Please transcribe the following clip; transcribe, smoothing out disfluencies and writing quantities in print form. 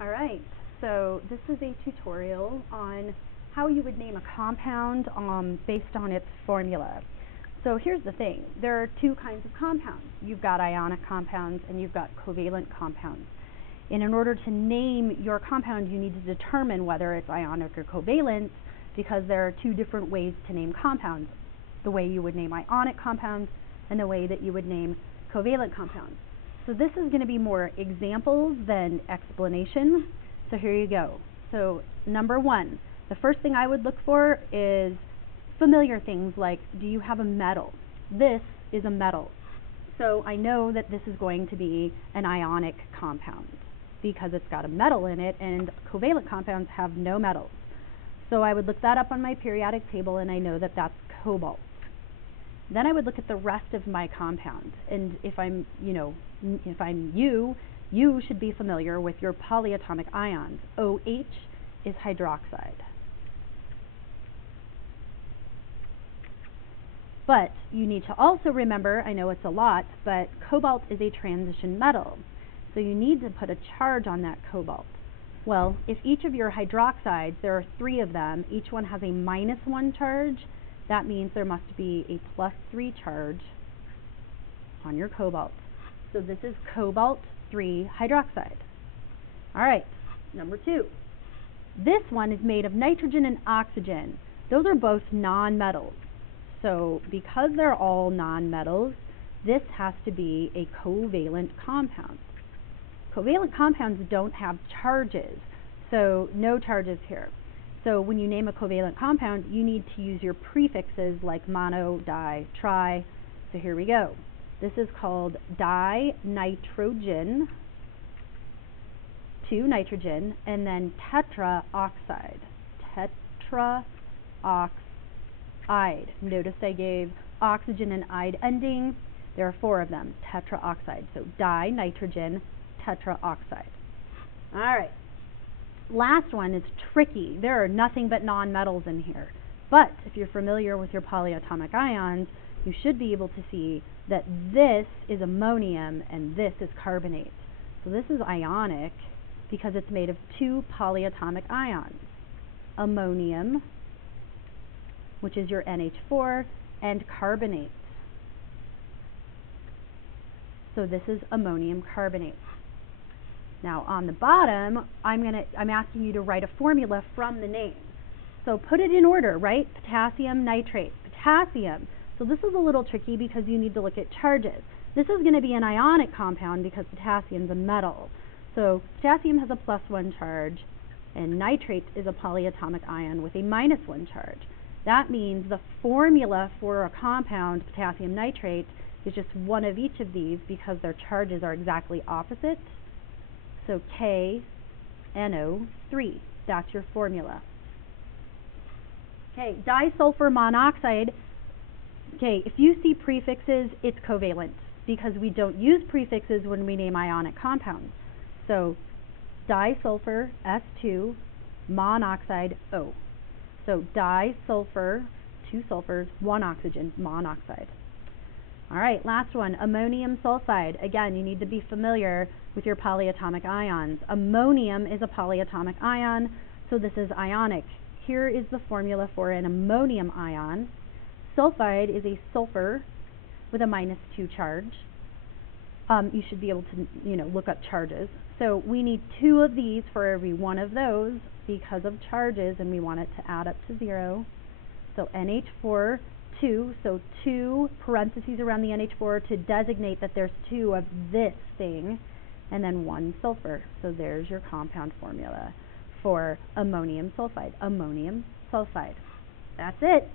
Alright, so this is a tutorial on how you would name a compound based on its formula. So here's the thing, there are two kinds of compounds. You've got ionic compounds and you've got covalent compounds. And in order to name your compound, you need to determine whether it's ionic or covalent, because there are two different ways to name compounds. The way you would name ionic compounds and the way that you would name covalent compounds. So this is going to be more examples than explanation. So here you go. So number one, the first thing I would look for is familiar things like, do you have a metal? This is a metal. So I know that this is going to be an ionic compound because it's got a metal in it, and covalent compounds have no metals. So I would look that up on my periodic table and I know that that's cobalt. Then I would look at the rest of my compound, and if I'm you should be familiar with your polyatomic ions. OH is hydroxide. But you need to also remember, I know it's a lot, but cobalt is a transition metal. So you need to put a charge on that cobalt. Well, if each of your hydroxides, there are 3 of them, each one has a -1 charge, that means there must be a +3 charge on your cobalt. So this is cobalt 3 hydroxide. Alright, number 2. This one is made of nitrogen and oxygen. Those are both nonmetals. So because they're all nonmetals, this has to be a covalent compound. Covalent compounds don't have charges, so no charges here. So when you name a covalent compound, you need to use your prefixes like mono, di, tri. So here we go. This is called dinitrogen, 2 nitrogen, and then tetraoxide. Tetraoxide. Notice I gave oxygen and ide ending. There are 4 of them. Tetraoxide. So dinitrogen, tetraoxide. Alright. Last one is tricky. There are nothing but nonmetals in here. But if you're familiar with your polyatomic ions, you should be able to see that this is ammonium and this is carbonate. So this is ionic because it's made of 2 polyatomic ions. Ammonium, which is your NH4, and carbonate. So this is ammonium carbonate. Now on the bottom, I'm asking you to write a formula from the name. So put it in order, right? Potassium nitrate. Potassium. So this is a little tricky because you need to look at charges. This is going to be an ionic compound because potassium is a metal. So potassium has a +1 charge, and nitrate is a polyatomic ion with a -1 charge. That means the formula for a compound, potassium nitrate, is just one of each of these because their charges are exactly opposite. So KNO3, that's your formula. Okay, disulfur monoxide. Okay, if you see prefixes, it's covalent because we don't use prefixes when we name ionic compounds. So disulfur S2 monoxide O. So disulfur, 2 sulfurs, 1 oxygen, monoxide. Alright, last one, ammonium sulfide. Again, you need to be familiar with your polyatomic ions. Ammonium is a polyatomic ion, so this is ionic. Here is the formula for an ammonium ion. Sulfide is a sulfur with a -2 charge. You should be able to, look up charges. So we need 2 of these for every one of those because of charges, and we want it to add up to 0. So NH4, 2, so 2 parentheses around the NH4 to designate that there's 2 of this thing, and then 1 sulfur. So there's your compound formula for ammonium sulfide. Ammonium sulfide. That's it.